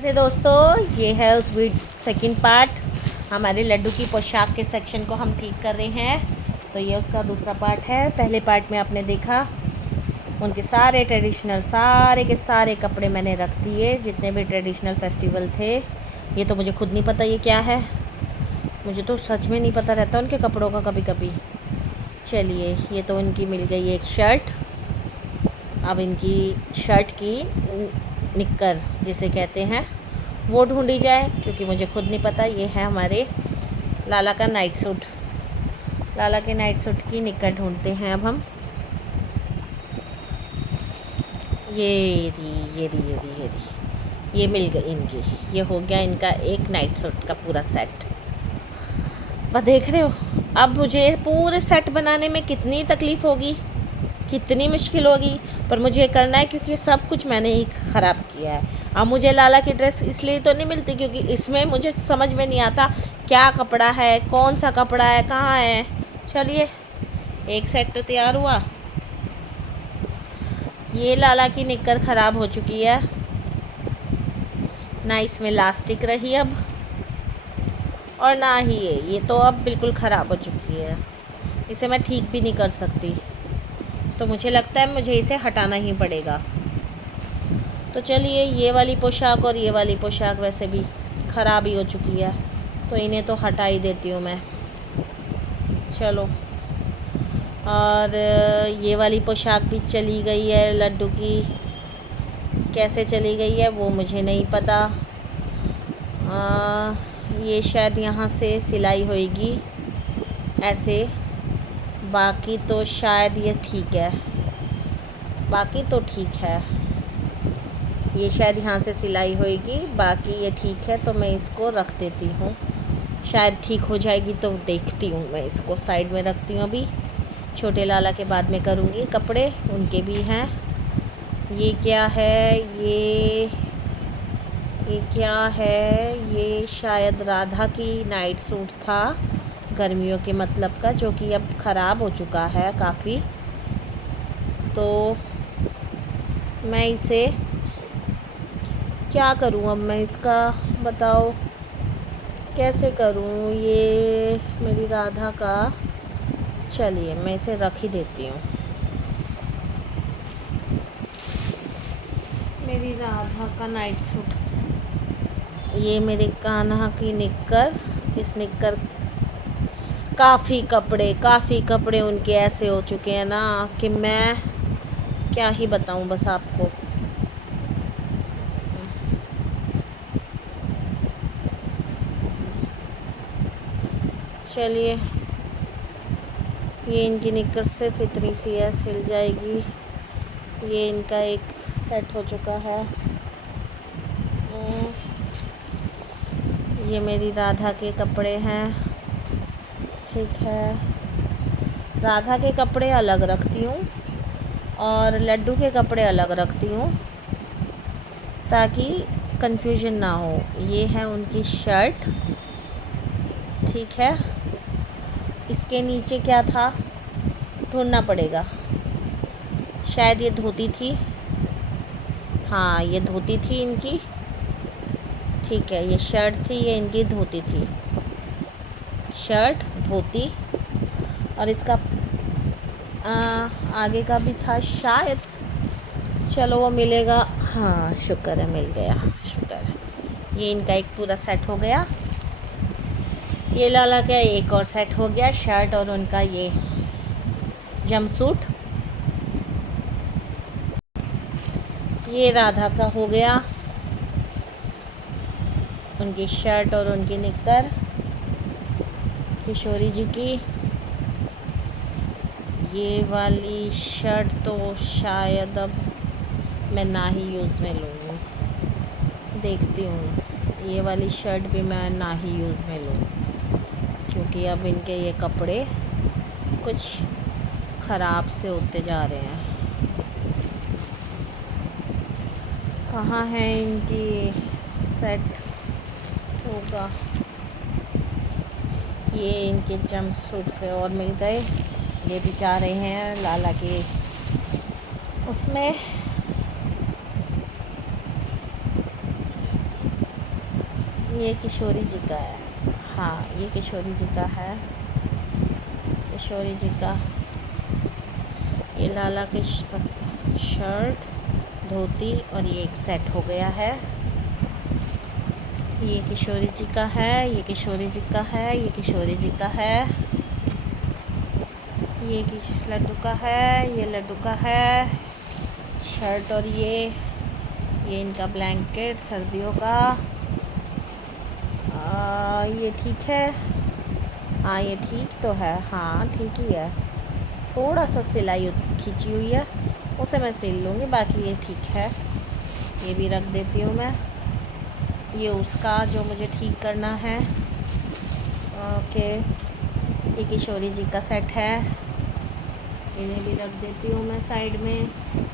अरे दोस्तों, ये है उस सेकंड पार्ट। हमारे लड्डू की पोशाक के सेक्शन को हम ठीक कर रहे हैं, तो ये उसका दूसरा पार्ट है। पहले पार्ट में आपने देखा उनके सारे ट्रेडिशनल सारे के सारे कपड़े मैंने रख दिए, जितने भी ट्रेडिशनल फेस्टिवल थे। ये तो मुझे खुद नहीं पता ये क्या है, मुझे तो सच में नहीं पता रहता उनके कपड़ों का कभी कभी। चलिए, ये तो इनकी मिल गई एक शर्ट। अब इनकी शर्ट की निक्कर जिसे कहते हैं वो ढूंढी जाए, क्योंकि मुझे खुद नहीं पता। ये है हमारे लाला का नाइट सूट। लाला के नाइट सूट की निक्कर ढूंढते हैं अब हम। ये मिल गई इनकी। ये हो गया इनका एक नाइट सूट का पूरा सेट। बस देख रहे हो, अब मुझे पूरे सेट बनाने में कितनी तकलीफ़ होगी, कितनी मुश्किल होगी, पर मुझे करना है क्योंकि सब कुछ मैंने ही ख़राब किया है। अब मुझे लाला की ड्रेस इसलिए तो नहीं मिलती क्योंकि इसमें मुझे समझ में नहीं आता क्या कपड़ा है, कौन सा कपड़ा है, कहाँ है। चलिए, एक सेट तो तैयार हुआ। ये लाला की निक्कर ख़राब हो चुकी है, ना इसमें लास्टिक रही अब, और ना ही ये तो अब बिल्कुल ख़राब हो चुकी है। इसे मैं ठीक भी नहीं कर सकती, तो मुझे लगता है मुझे इसे हटाना ही पड़ेगा। तो चलिए, ये वाली पोशाक और ये वाली पोशाक वैसे भी ख़राब ही हो चुकी है, तो इन्हें तो हटा ही देती हूँ मैं। चलो, और ये वाली पोशाक भी चली गई है लड्डू की। कैसे चली गई है वो मुझे नहीं पता। ये शायद यहाँ से सिलाई होएगी ऐसे, बाकी तो शायद ये ठीक है, बाकी तो ठीक है। ये शायद यहाँ से सिलाई होएगी, बाकी ये ठीक है। तो मैं इसको रख देती हूँ, शायद ठीक हो जाएगी तो देखती हूँ। मैं इसको साइड में रखती हूँ अभी। छोटे लाला के बाद में करूँगी, कपड़े उनके भी हैं। ये क्या है, ये क्या है? ये शायद राधा की नाइट सूट था, गर्मियों के मतलब का, जो कि अब ख़राब हो चुका है काफ़ी। तो मैं इसे क्या करूँ अब? मैं इसका बताओ कैसे करूँ? ये मेरी राधा का, चलिए मैं इसे रख ही देती हूँ। मेरी राधा का नाइट सूट, ये मेरे कान्हा की निक्कर। इस निक्कर काफ़ी कपड़े उनके ऐसे हो चुके हैं ना कि मैं क्या ही बताऊँ बस आपको। चलिए, ये इनकी निक्कर सिर्फ इतनी सी है, सिल जाएगी। ये इनका एक सेट हो चुका है। ये मेरी राधा के कपड़े हैं, ठीक है। राधा के कपड़े अलग रखती हूँ और लड्डू के कपड़े अलग रखती हूँ, ताकि कंफ्यूजन ना हो। ये है उनकी शर्ट, ठीक है। इसके नीचे क्या था ढूंढना पड़ेगा, शायद ये धोती थी। हाँ, ये धोती थी इनकी, ठीक है। ये शर्ट थी, ये इनकी धोती थी। शर्ट, धोती, और इसका आगे का भी था शायद। चलो, वो मिलेगा। हाँ, शुक्र है मिल गया, शुक्र है। ये इनका एक पूरा सेट हो गया। ये लाला का एक और सेट हो गया, शर्ट और उनका ये जंपसूट। ये राधा का हो गया, उनकी शर्ट और उनकी निक्कर। किशोरी जी की ये वाली शर्ट तो शायद अब मैं ना ही यूज़ में लूँ, देखती हूँ। ये वाली शर्ट भी मैं ना ही यूज़ में लूँ, क्योंकि अब इनके ये कपड़े कुछ ख़राब से होते जा रहे हैं। कहाँ है इनकी सेट होगा? ये इनके जंपसूट पे और मिल गए। ये भी जा रहे हैं लाला के उसमें। ये किशोरी जी का है। हाँ, ये किशोरी जी का है। किशोरी जी का ये लाला की शर्ट, धोती और ये एक सेट हो गया है। ये किशोरी जी का है, ये किशोरी जी का है, ये किशोरी जी का है, ये लड्डू का है, ये लड्डू का है शर्ट। और ये इनका ब्लैंकेट सर्दियों का। ये ठीक है। हाँ, ये ठीक तो है। हाँ, ठीक ही है। थोड़ा सा सिलाई खींची हुई है, उसे मैं सिल लूँगी, बाकी ये ठीक है। ये भी रख देती हूँ मैं। ये उसका जो मुझे ठीक करना है। ओके, ये किशोरी जी का सेट है, इन्हें भी रख देती हूँ मैं साइड में।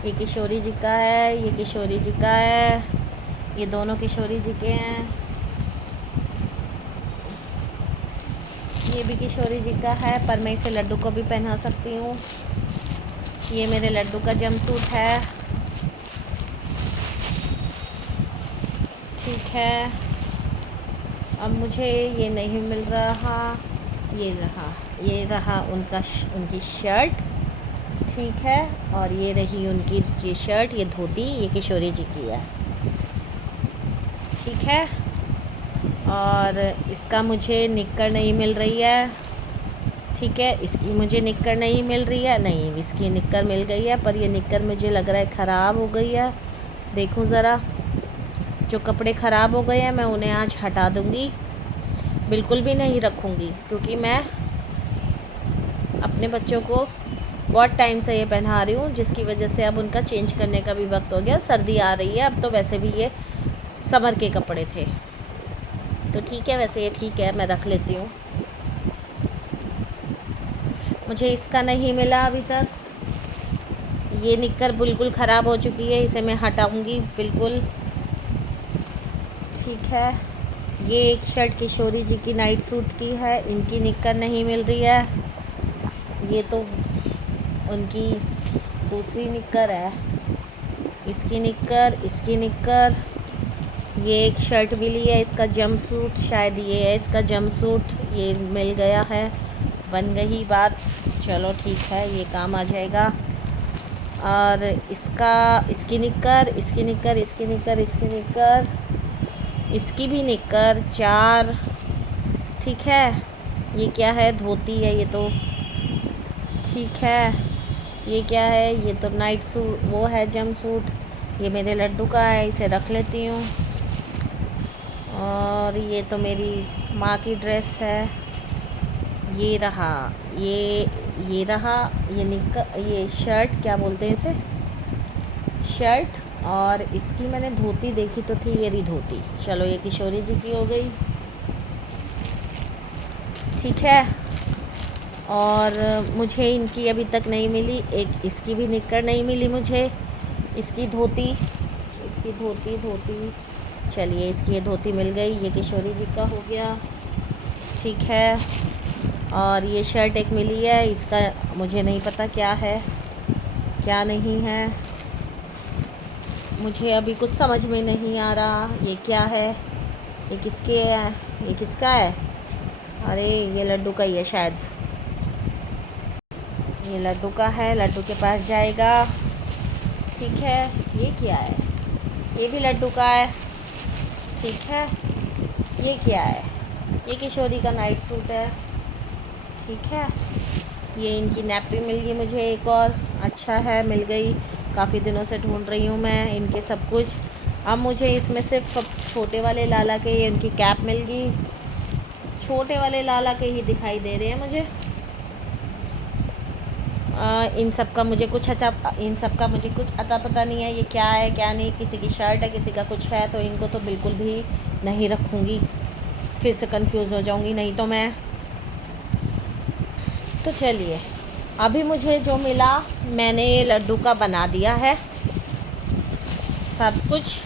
ये किशोरी जी का है, ये किशोरी जी का है, ये दोनों किशोरी जी के हैं। ये भी किशोरी जी का है, पर मैं इसे लड्डू को भी पहना सकती हूँ। ये मेरे लड्डू का जंपसूट है। ठीक है, अब मुझे ये नहीं मिल रहा। ये रहा उनकी शर्ट। ठीक है, और ये रही उनकी ये शर्ट, ये धोती, ये किशोरी जी की है। ठीक है, और इसका मुझे निक्कर नहीं मिल रही है। ठीक है, इसकी मुझे निक्कर नहीं मिल रही है। नहीं, इसकी निक्कर मिल गई है, पर ये निक्कर मुझे लग रहा है ख़राब हो गई है। देखूं ज़रा, जो कपड़े ख़राब हो गए हैं मैं उन्हें आज हटा दूँगी, बिल्कुल भी नहीं रखूँगी, क्योंकि मैं अपने बच्चों को बहुत टाइम से ये पहना रही हूँ, जिसकी वजह से अब उनका चेंज करने का भी वक्त हो गया। सर्दी आ रही है अब, तो वैसे भी ये समर के कपड़े थे, तो ठीक है। वैसे ये ठीक है, मैं रख लेती हूँ। मुझे इसका नहीं मिला अभी तक। ये निक्कर बिल्कुल ख़राब हो चुकी है, इसे मैं हटाऊँगी बिल्कुल। ठीक है, ये एक शर्ट किशोरी जी की नाइट सूट की है, इनकी निक्कर नहीं मिल रही है। ये तो उनकी दूसरी निक्कर है, इसकी निक्कर, इसकी निक्कर। ये एक शर्ट मिली है, इसका जंपसूट, शायद ये है इसका जंपसूट, ये मिल गया है। बन गई बात, चलो ठीक है, ये काम आ जाएगा। और इसकी निक्कर, इसकी निक्कर, इसकी निक्कर, इसकी निक्कर, इसकी भी निक्कर, 4। ठीक है, ये क्या है? धोती है ये तो। ठीक है, ये क्या है? ये तो नाइट सूट, वो है जंपसूट। ये मेरे लड्डू का है, इसे रख लेती हूँ। और ये तो मेरी माँ की ड्रेस है। ये रहा, ये रहा, ये निक्कर, ये शर्ट, क्या बोलते हैं इसे, शर्ट। और इसकी मैंने धोती देखी तो थी, ये रही धोती। चलो, ये किशोरी जी की हो गई। ठीक है, और मुझे इनकी अभी तक नहीं मिली, एक इसकी भी निक्कर नहीं मिली मुझे, इसकी धोती, धोती। चलिए, इसकी ये धोती मिल गई, ये किशोरी जी का हो गया। ठीक है, और ये शर्ट एक मिली है, इसका मुझे नहीं पता क्या है क्या नहीं है, मुझे अभी कुछ समझ में नहीं आ रहा ये क्या है, ये किसके है, ये किसका है। अरे, ये लड्डू का ही है शायद, ये लड्डू का है, लड्डू के पास जाएगा। ठीक है, ये क्या है? ये भी लड्डू का है। ठीक है, ये क्या है? ये किशोरी का नाइट सूट है। ठीक है, ये इनकी नैपी मिल गई मुझे एक और, अच्छा है, मिल गई। काफ़ी दिनों से ढूंढ रही हूँ मैं इनके सब कुछ। अब मुझे इसमें सिर्फ छोटे वाले लाला के ये उनकी कैप मिल गई, छोटे वाले लाला के ही दिखाई दे रहे हैं मुझे। इन सब का मुझे कुछ अता पता नहीं है, ये क्या है क्या नहीं। किसी की शर्ट है, किसी का कुछ है, तो इनको तो बिल्कुल भी नहीं रखूँगी, फिर से कंफ्यूज हो जाऊँगी नहीं तो मैं। तो चलिए, अभी मुझे जो मिला, मैंने ये लड्डू का बना दिया है सब कुछ।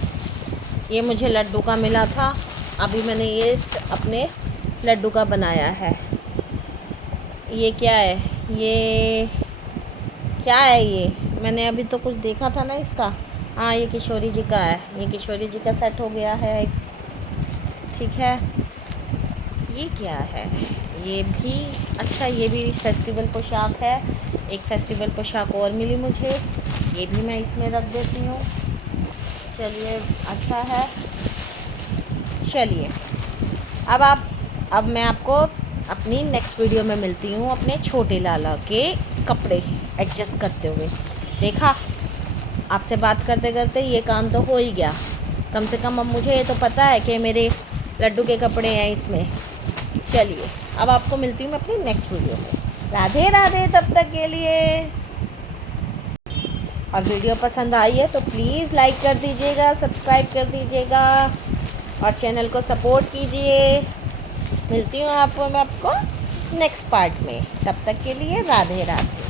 ये मुझे लड्डू का मिला था, अभी मैंने ये अपने लड्डू का बनाया है। ये क्या है? ये क्या है? ये मैंने अभी तो कुछ देखा था ना इसका। हाँ, ये किशोरी जी का है, ये किशोरी जी का सेट हो गया है। ठीक है। ये क्या है? ये भी अच्छा, ये भी फेस्टिवल पोशाक है। एक फेस्टिवल पोशाक और मिली मुझे, ये भी मैं इसमें रख देती हूँ। चलिए, अच्छा है। चलिए, अब मैं आपको अपनी नेक्स्ट वीडियो में मिलती हूँ अपने छोटे लाला के कपड़े एडजस्ट करते हुए। देखा, आपसे बात करते करते ये काम तो हो ही गया। कम से कम अब मुझे ये तो पता है कि मेरे लड्डू के कपड़े हैं इसमें। चलिए, अब आपको मिलती हूँ मैं अपनी नेक्स्ट वीडियो में। राधे राधे तब तक के लिए। और वीडियो पसंद आई है तो प्लीज़ लाइक कर दीजिएगा, सब्सक्राइब कर दीजिएगा और चैनल को सपोर्ट कीजिए। मिलती हूँ मैं आपको नेक्स्ट पार्ट में। तब तक के लिए राधे राधे।